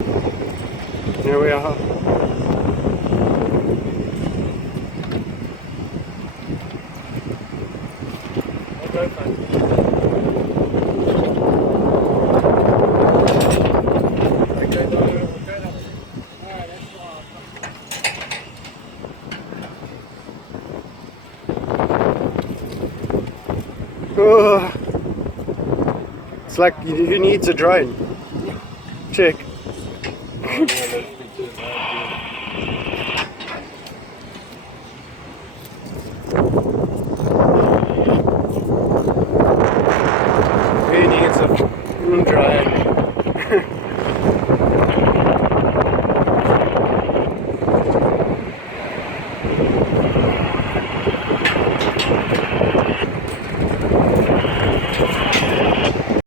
Here we are. I'll go for it. Okay, no, we'll go that way. Alright, that's fine. Oh, it's like who needs a drone? Check. Oh, yeah, those pictures are good.